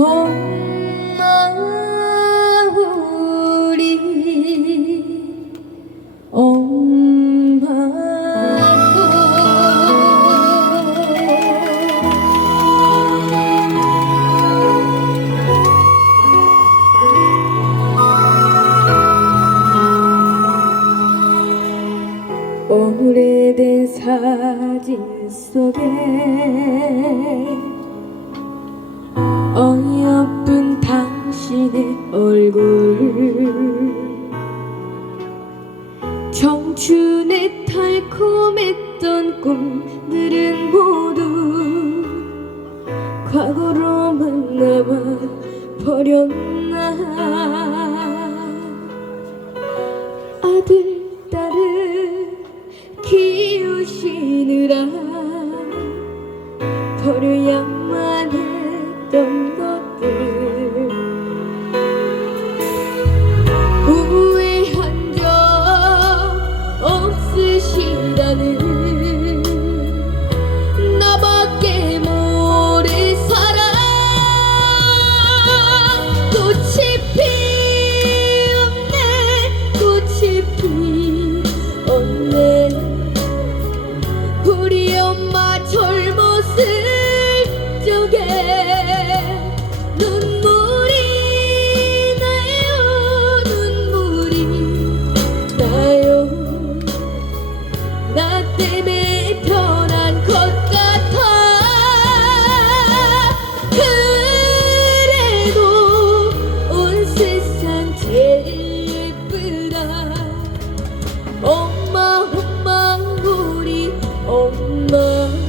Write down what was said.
엄마우리 엄마고 오래된 사진 속에 청춘의 달콤했던 꿈들은 모두 과거로만 남아 버렸나. 아들 딸을 키우시느라 버려야만 했던 것들. 我们